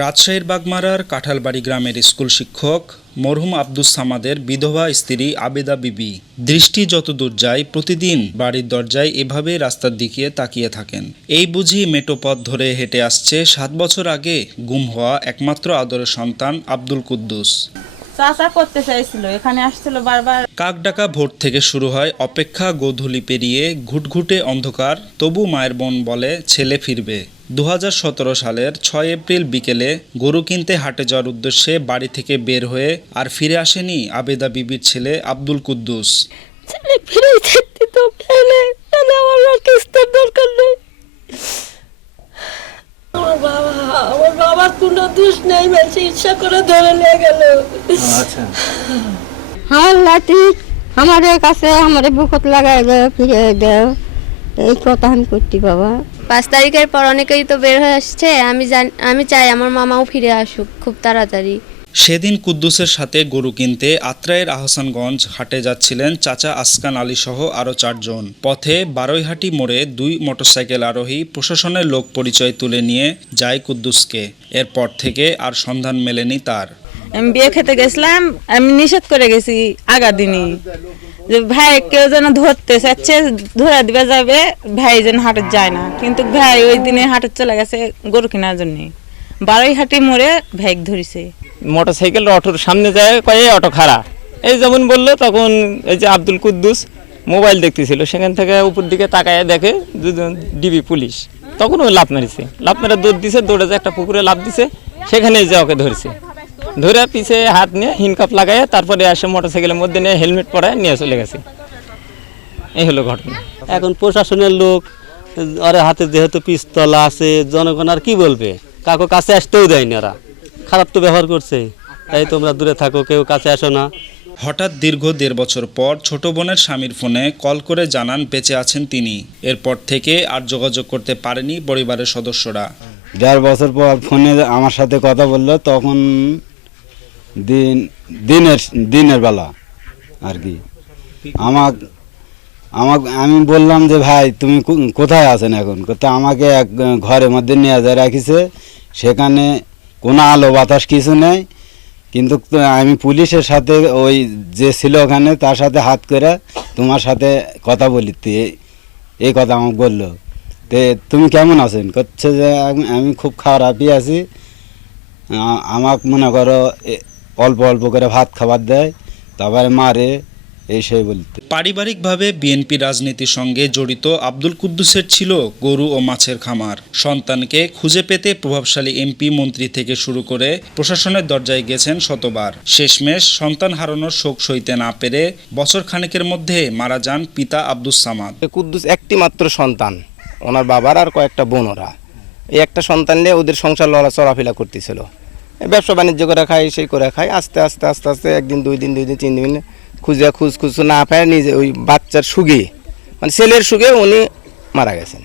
রাজশাহীর বাগমারার কাঁঠালবাড়ি গ্রামের স্কুল শিক্ষক মরহুম আব্দুস সামাদের বিধবা স্ত্রী আবেদা বিবি। দৃষ্টি যতদূর যায়, প্রতিদিন বাড়ির দরজায় এভাবে রাস্তার দিকে তাকিয়ে থাকেন। এই বুঝি মেটো পথ ধরে হেঁটে আসছে সাত বছর আগে গুম হওয়া একমাত্র আদরের সন্তান আব্দুল কুদ্দুস। চাচা করতে চাইছিল এখানে আসছিল বারবার। কাকডাকা ভোর থেকে শুরু হয় অপেক্ষা গোধূলি পেরিয়ে ঘুটঘুটে অন্ধকার তবু মায়ের বোন বলে ছেলে ফিরবে। দু হাজার সতেরো সালের ছয় এপ্রিল বিকেলে গরু কিনতে হাটে যাওয়ার উদ্দেশ্যে বাড়ি থেকে বের হয়ে আর ফিরে আসেনি আবেদা বিবির ছেলে আব্দুল কুদ্দুস। ছেলে ফিরে যেতে তো আমার দরকার নেই আমার বাবা আমার কোনো দোষ নেই বেশি ইচ্ছা করে ধরে নিয়ে গেল। আমার লাঠি আমার কাছে আমার বুকত লাগাই দেয় ফিরে দেও। এই কথা আমি করছি বাবা। পাঁচ তারিখের পর অনেকেই তো বের হয়ে আসছে। আমি জান আমি চাই আমার মামাও ফিরে আসুক খুব তাড়াতাড়ি। সেদিন কুদ্দুসের সাথে গরু কিনতে আত্রায়ের আহসানগঞ্জ হাটে যাচ্ছিলেন চাচা আসকান আলী সহ আরও চারজন। পথে বারৈহাটি মোড়ে দুই মোটরসাইকেল আরোহী প্রশাসনের লোক পরিচয় তুলে নিয়ে যায় কুদ্দুসকে। এরপর থেকে আর সন্ধান মেলেনি তার। আমি বিয়ে খেতে গেছিলাম, আমি নিষেধ করে গেছি আগা দিনই। যে ভাই, কেউ যেন ধরতে চাচ্ছে, ধরে দিবে যাবে, ভাই যেন হাটে যায় না। কিন্তু ভাই ওই দিনে হাটে চলে গেছে গরু কেনার জন্য। বারোই হাটি মোড়ে ভাইক ধরিছে। মোটর সাইকেল অটোর সামনে যায়, কয়ে, অটো খাড়া। এই যেমন বলল, তখন এই যে আব্দুল কুদ্দুস মোবাইল দেখতেছিল, সেখান থেকে উপর দিকে তাকায় দেখে দুজন ডিবি পুলিশ। তখন ও লাভ মেরেছে। লাভ মেরে দৌড় দিছে, দৌড়ে যে একটা পুকুরে লাভ দিছে, সেখানে যে ওকে ধরছে। ধরে পিছে হাত নিয়ে হিনকাপ লাগায়, তারপরে আসে মোটর সাইকেলের মধ্যে নিয়ে হেলমেট পরায় নিয়ে চলে গেছে। এই হলো ঘটনা। এখন প্রশাসনের লোক, আরে হাতে যেহেতু পিস্তল আছে, জনগণ আর কি বলবে? কাকু কাছে আসতেও দেয়নি ওরা। খারাপ তো ব্যবহার করছে তাই তোমরা দূরে থাকো কেউ কাছে আসো না। হঠাৎ দীর্ঘ দেড় বছর পর ছোট বোনের স্বামীর ফোনে কল করে জানান বেঁচে আছেন তিনি। এরপর থেকে আর যোগাযোগ করতে পারেনি পরিবারের সদস্যরা। দেড় বছর পর ফোনে আমার সাথে কথা বলল তখন দিন দিনের দিনের বেলা আর কি। আমার আমাক আমি বললাম যে ভাই তুমি কোথায় আছেন এখন? তো আমাকে এক ঘরের মধ্যে নিয়ে যায় রাখিছে সেখানে কোনো আলো বাতাস কিছু নেই, কিন্তু আমি পুলিশের সাথে ওই যে ছিল ওখানে, তার সাথে হাত করে তোমার সাথে কথা বলি। এই- কথা আমাকে বলল। তে তুমি কেমন আছেন করছে যে আমি- খুব খারাপই আছি। আমাকে মনে করো অল্প অল্প করে ভাত খাবার দেয়, তারপরে মারে। এই সেই বলতে। পারিবারিকভাবে বিএনপি রাজনীতির সঙ্গে জড়িত আব্দুল কুদ্দুসের ছিল গরু ও মাছের খামার। সন্তানকে খুঁজে পেতে প্রভাবশালী এমপি মন্ত্রী থেকে শুরু করে প্রশাসনের দরজায় গেছেন শতবার। শেষমেশ সন্তান হারানোর শোক সইতে না পেরে বছর খানেকের মধ্যে মারা যান পিতা আব্দুস সামাদ। কুদ্দুস একটি মাত্র সন্তান। ওনার বাবার আর কয়েকটা বোন ওরা। এই একটা সন্তান নিয়ে ওদের সংসার লড়া চলাফেরা করতেছিল। ব্যবসা বাণিজ্য করে খায় সেই করে খায় আস্তে আস্তে আস্তে আস্তে একদিন দুই দিন দুই দিন তিন দিন খুঁজে খুঁজ খুঁজ না পায় নিজে ওই বাচ্চার সুগে মানে ছেলের সুগে উনি মারা গেছেন।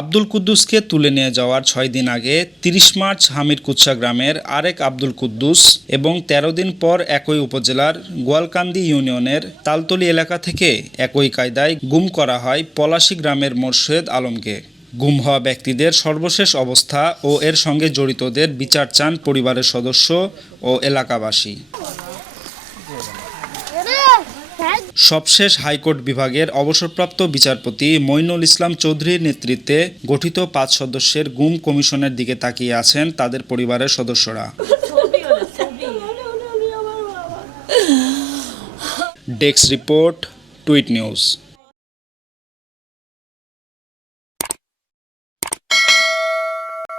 আব্দুল কুদ্দুসকে তুলে নিয়ে যাওয়ার ছয় দিন আগে তিরিশ মার্চ হামির কুৎসা গ্রামের আরেক আব্দুল কুদ্দুস এবং ১৩ দিন পর একই উপজেলার গোয়ালকান্দি ইউনিয়নের তালতলি এলাকা থেকে একই কায়দায় গুম করা হয় পলাশী গ্রামের মোর্শেদ আলমকে। গুম হওয়া ব্যক্তিদের সর্বশেষ অবস্থা ও এর সঙ্গে জড়িতদের বিচার চান পরিবারের সদস্য ও এলাকাবাসী। সবশেষ হাইকোর্ট বিভাগের অবসরপ্রাপ্ত বিচারপতি মইনুল ইসলাম চৌধুরীর নেতৃত্বে গঠিত পাঁচ সদস্যের গুম কমিশনের দিকে তাকিয়ে আছেন তাদের পরিবারের সদস্যরা। Desk report, tweet news.